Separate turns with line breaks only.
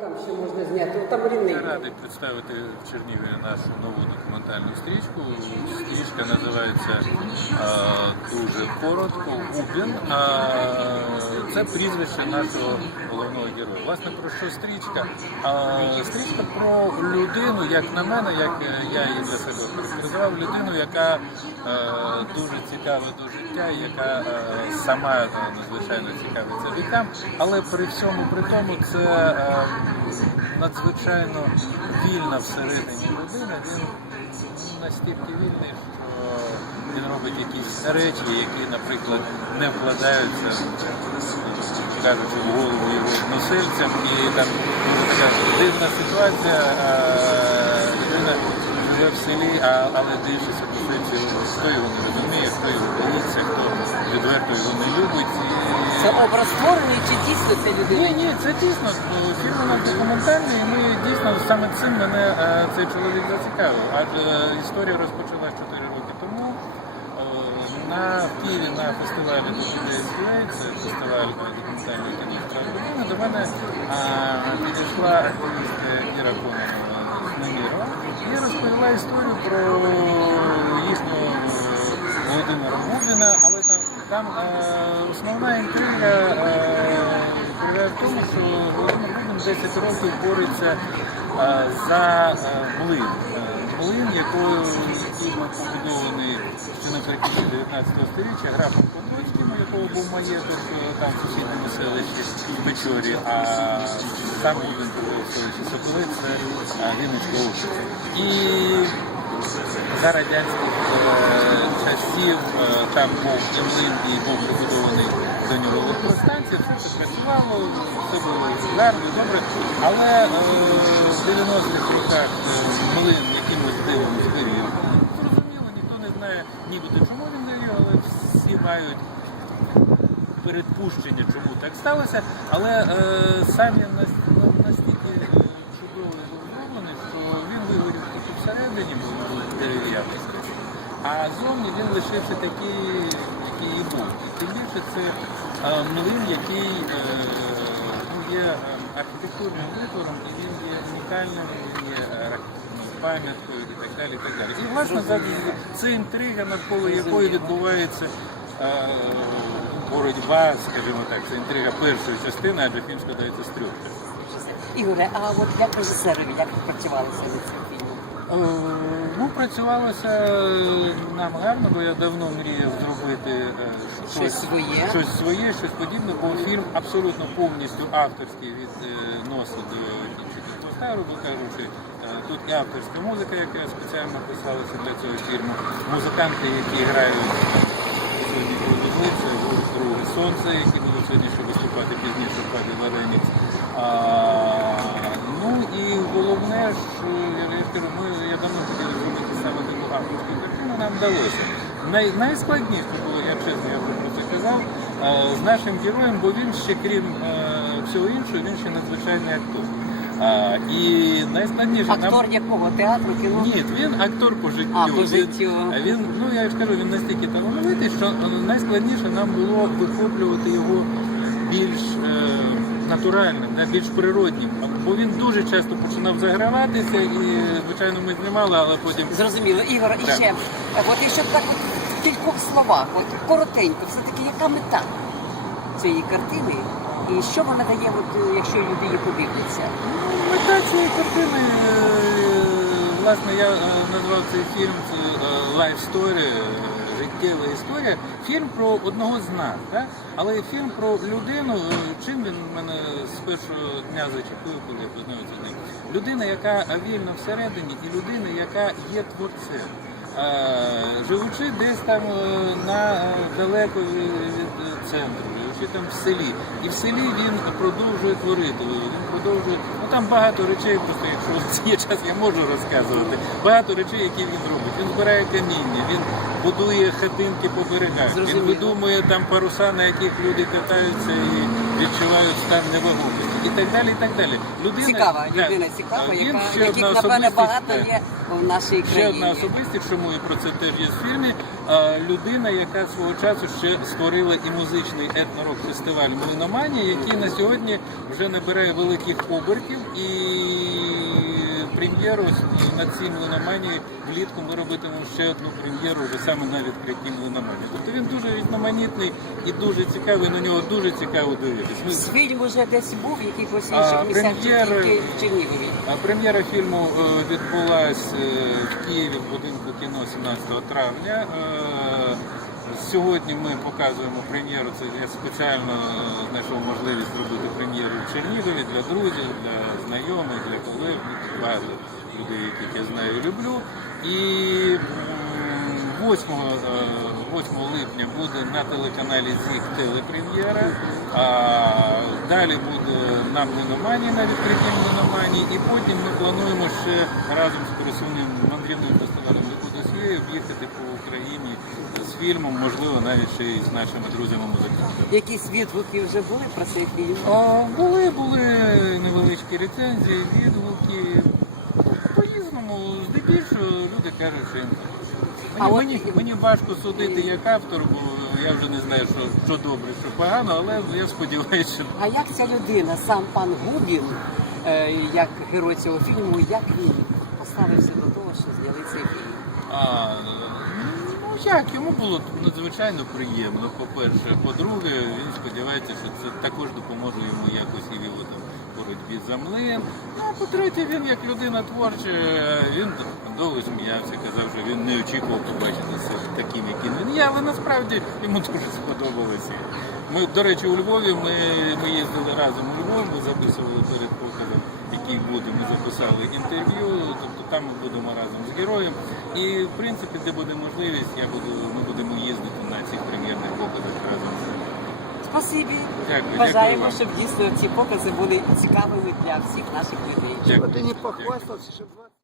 там ще можна зняти? Там рівний.
Я радий представити в Чернігові нашу нову документальну стрічку. Стрічка називається е, дуже коротко Губін. А це прізвище нашого головного героя. Власне, про що стрічка? А, стрічка про людину, як на мене, як е, я її для себе характеризував, людину, яка е, дуже цікава до життя, яка е, сама е, надзвичайно цікавиться життям, але при всьому при тому це е, надзвичайно вільна всередині людина. Він настільки вільний, що він робить якісь речі, які, наприклад, не вкладаються, кажучи, в голову його носильцям. І там така дивна ситуація. Людина живе в селі, але дивишся по
Це образ створений чи дійсно це людина?
Ні, ні, це дійсно фільм у нас документальний, і ми дійсно саме цим мене е, цей чоловік зацікавив. Адже історія розпочалась 4 роки тому. Е, На Києві на фестивалі «Людей це фестиваль документальної людини. До мене підійшла активістка Іра Кононова і розповіла історію про їхнього е, Володимира Губіна, але там, там основна інтрига е, в тому, що Володимир Губін 10 років бореться е, за е, млин. Млин, якою побудований ще наприкінці 19 століття графом Потоцьким, у якого був маєток там в сусідньому селищі в Печорі, а сам був селищі Соколи, це Вінницька. І за радянських часів там був і млин і був побудований до нього електростанція, все працювало, все було гарно, добре. Але е, в 90-х роках е, млин якимось дивом згорів. Зрозуміло, ніхто не знає нібито чому він згорів, але всі мають передпущення, чому так сталося, але е, сам він ну, настільки е, чудово зроблений, що він вигорів тільки всередині, бо дерев'яний, а зовні він лишився такий, який і був. Це е, млин, який е, ну, є е, архітектурним витвором, і він є унікальним, він є е, пам'яткою і так далі. І, так далі. і власне це інтрига, навколо якої відбувається е, боротьба, скажімо так, це інтрига першої частини, адже фільм складається з трьох частин.
Ігоре, а от як режисерові, як над цим фільмом?
Е, Ну, працювалося нам гарно, бо я давно мріяв зробити е,
Щось своє.
щось своє, щось подібне, бо фільм абсолютно повністю авторський від е, носу до кінчиків бо кажучи, е, тут і авторська музика, яка спеціально писалася для цього фільму, музиканти, які грають сьогодні гурт «Друге сонце, які будуть сьогодні ще виступати пізніше в пабі Варенікс. А, ну і головне ж, я ж кажу, ми я давно хотів зробити саме таку авторську картину, нам вдалося. Най, найскладніше було, я чесно, я вже про це казав, е, з нашим героєм, бо він ще крім е, всього іншого, він ще надзвичайний актор. А, і найскладніше нам
Актор якого? Театру, кіно?
ні, він актор по життю.
А, по
Він-
життю.
Він, ну я ж кажу, він настільки талановитий, що е, найскладніше нам було вихоплювати його більш е, натуральним, не, більш природнім. Бо він дуже часто починав заграватися, і звичайно ми знімали, але потім
Зрозуміло. Ігор, і ще, от якщо так от в кількох словах, от коротенько, все-таки яка мета цієї картини? І що вона дає, от, е, якщо люди її подивляться?
Ну, Мета цієї картини, е, власне, я е, назвав цей фільм це Life Story, життєва історія. Фільм про одного з нас, так? але фільм про людину, е, чим він мене з першого дня зачепив, коли я познайомився з ним. Людина, яка вільна всередині, і людина, яка є творцем. Живучи десь там е, на е, далеко від центру, живучи там в селі. І в селі він продовжує творити. Він продовжує. Ну там багато речей, просто якщо є час, я можу розказувати. Багато речей, які він робить. Він збирає каміння, він будує хатинки по берегах, він видумує там паруса, на яких люди катаються і відчувають стан невагомості. І так далі, і так далі. Людина
Цікава
да,
людина, цікава,
він
яка,
ще
яких,
одна
напевне,
особистість,
багато є в нашій країні.
Ще одна особистість, чому і про це теж є в фільмі. е, людина, яка свого часу ще створила і музичний етнорок фестиваль Млиноманія, який на сьогодні вже набирає великих обертів і прем'єру ось на цій млиноманії влітку ми робитимемо ще одну прем'єру вже саме на відкритті млиноманії. Тобто він дуже різноманітний і дуже цікавий. На нього дуже цікаво дивитись. Ми
Фільм уже десь був якихось інших місцях в Чернігові.
А Прем'єра фільму е, відбулась е, в Києві в будинку кіно 17 травня. Е, Сьогодні ми показуємо прем'єру. Це я спеціально знайшов можливість зробити прем'єру в Чернігові для друзів, для знайомих, багато людей, яких я знаю і люблю. І 8, е, 8 липня буде на телеканалі ЗІК телепрем'єра. А далі буде на Млиноманії, на відкритій Млиноманії. І потім ми плануємо ще разом з пересувним мандрівним фестивалем Досвією об'їхати по Україні з фільмом, можливо, навіть ще й з нашими друзями-музикантами.
Якісь відгуки вже були про цей фільм?
А, були, були невеличкі рецензії, відгуки. По-різному, здебільшого люди кажуть, що їм Мені,
от-
мені, мені важко судити як автор, бо я вже не знаю, що, що добре, що погано, але я сподіваюся, що
А як ця людина, сам пан Губін, е, як герой цього фільму, як він поставився до того, що зняли цей фільм?
А, ну як, йому було надзвичайно приємно, по-перше. По-друге, він сподівається, що це також допоможе йому якось і в його там боротьбі за млин. Ну, а по-третє, він як людина творча, він довго сміявся, казав, що він не очікував побачити це таким, яким він є, але насправді йому дуже сподобалося. Ми, до речі, у Львові ми, ми їздили разом у Львов, ми записували перед показом, який буде, ми записали інтерв'ю, тобто там ми будемо разом з героєм. І в принципі, де буде можливість, я буду, ми будемо їздити на цих прем'єрних показах разом з ним.
Спасибі.
Дякую,
Бажаємо,
дякую
щоб дійсно ці покази були цікавими для всіх наших людей.
Дякую.
Ти не похвастався, що 20